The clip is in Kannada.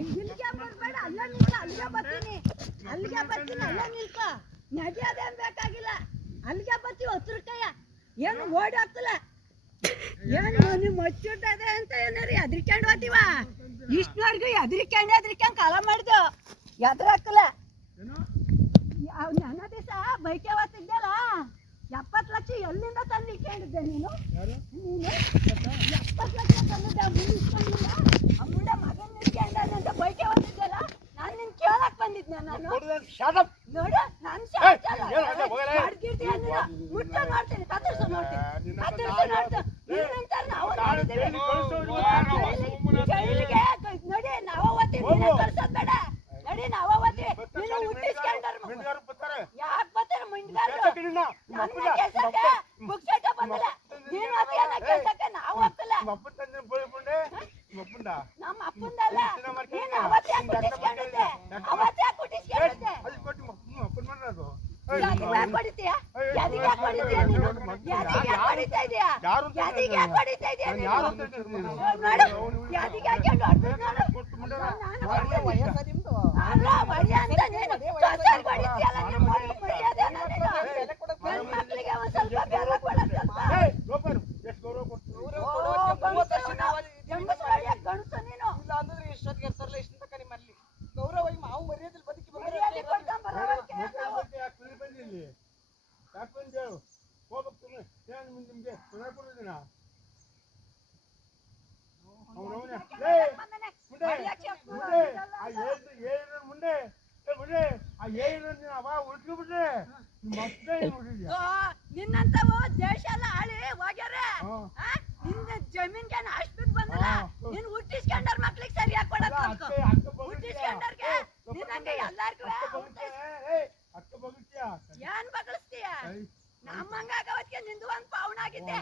ಇಲ್ಲಿಗೆ ಬರ್ಬೇಡ, ಅಲ್ಲ ನಿಲ್ಕ, ಅಲ್ಲಿಗೆ ಬರ್ತೀನಿ, ಅಲ್ಲಿಗೆ ಬರ್ತೀನಿ, ಅಲ್ಲ ನಿಲ್ಕ. ನದಿ ಅದೇನ್ ಬೇಕಾಗಿಲ್ಲ, ಅಲ್ಲಿಗೆ ಬರ್ತೀವಿ. 10 ರೂಪಾಯ ಏನು ಓಡಿ ಹೋಗ್ತಿಲ್ಲ, ಏನು ನೀವು ಮಚ್ಚಿಟ್ಟದೆ ಅಂತ ಏನಾರಿ ಎದ್ರಿಕೊಂಡು ಹೋಗ್ತೀವ. ಇಷ್ಟನವರೆಗೂ ಎದ್ರಿಕೊಂಡು ಕಾಲ ಮಾಡಿದ್ದು ಎದ್ರಾಕಲ್ಲ. ನನ್ನ ದಿವಸ ಬೈಕೆ ಓದ್ತಿದ್ದಲ್ಲ, 70 ಲಕ್ಷ ಎಲ್ಲಿಂದ ತಂದು ಇಟ್ಕೊಂಡಿದ್ದೆ ನೀನು? 70 ಲಕ್ಷ ತಂದಿದ್ದೆ. ಮುಂದಿಸ್ಕೊಂಡಿಲ್ಲ, ಆ ಮುಂಡೆ ಮಗನ ನಿಲ್ಕೊಂಡ ಬೈಕೆ ಓದ್ತಿದ್ದಲ್ಲ, ನಾನು ನಿನ್ ಕೇಳಕ್ ಬಂದಿದ್ದೆ. ನಾನು ನೋಡು, ನಾನು ಮುಟ್ಟ ನೋಡ್ತೀನಿ, ಕತ್ತರಿಸು ನೋಡ್ತೀನಿ, ಜೈಲಿಗೆ ನೋಡಿ. ನಾವು ಓದ್ತೀವಿ, ಕಳ್ಸೋದ್ ಬೇಡ. ನೋಡಿ, ನಾವು ಓದ್ತೀವಿ, ನೀನು ಹುಟ್ಟಿಸ್ಕೊಂಡ್ರು ಯಾಕೆ ಬರ್ತಾರೆ ಮುಂಡ್ಗಾರು? ನನ್ನ ಕೆಲ್ಸಕ್ಕೆ ಬುಕ್ಸೆಟ ಬಂದಿಲ್ಲ, ನೀನು ಓದ್ತೀಯನ್ನ ಕೆಲ್ಸಕ್ಕೆ ನಾವು ಹೋಗ್ತಿಲ್ಲ. ನಮ್ಮ ಅಪ್ಪಂದಲ್ಲ, ನೀನು ಅವತ್ತೇ ಹುಟ್ಟಿಸ್ಕೊಂಡಿದ್ದೆ, ಅವತ್ತೇ ಹುಟ್ಟಿಸ್ಕೊಂಡಿದ್ದೆ. ಹೊಡಿತೀಯ? ಎದಿಗೆ ಹೊಡಿತೀಯ ನೀನು? ಎದಿಗೆ ಹೊಡಿತಾ ಇದೀಯಾ? ಎದಿಗೆ ಹೊಡಿತಾ ಇದೀಯಾ ನೀನು? ನೋಡು, ಎದಿಗೆ ಹಾಕೊಂಡು ಹೊಡ್ದು ನೋಡು. ಅಲ್ಲ, ಹೊಡಿ ಅಂತ ನೀನು ಕಸರ್ ಹೊಡಿತೀಯಲ್ಲ, ನಿಮ್ಮ ಮರ್ಯಾದೆನ ನೀನು? ಹೆಣ್ ಮಕ್ಳಿಗೆ ಒಂದ್ ಸ್ವಲ್ಪ ಬೆಲೆ ಕೊಡೋದು ಸ್ವಲ್ಪ. ಗಣಸು ನೀನು. ಇಲ್ಲ ಅಂದ್ರೆ ಇಷ್ಟೊತ್ತಿಗೆ ಇರ್ತಾರಲ್ಲ, ಇಷ್ಟ ತನಕ ನಿಮ್ಮಲ್ಲಿ ಗೌರವವಾಗಿ ಮಾವು ಮರ್ಯಾದೆಯಲ್ಲಿ ಬದುಕಿ ಮರ್ಯಾದೆ ಕೊಡ್ಕೊಂಡ್ ಬರೋವರ್ಗೆ ನಾವು ನಿನ್ನಂತವು ದೇಶ ಎಲ್ಲ ಆಳಿ ಹೋಗ್ಯಾರ. ನಿನ್ನ ಜಮೀನ್ಗೆ ಅಷ್ಟು ಬಂದಿಲ್ಲ, ನೀನ್ ಹುಟ್ಟಿಸ್ಕೊಂಡರ್ ಮಕ್ಳಿಗೆ ಸರಿಯಾಗಿ ಕೊಡಕ್ ಹುಟ್ಟಿಸ್ಕೊಂಡರ್ಗೆ ನಿನ್ನಂಗೆ ಎಲ್ಲಾರ್ಗು ಏನ್ ಬಗಳಿಸ್ತೀಯ? ನಮ್ಮಂಗಾಗವತ್ಗೆ ನಿಂದು ಒಂದ್ ಪಾವನ ಆಗಿದ್ದೆ.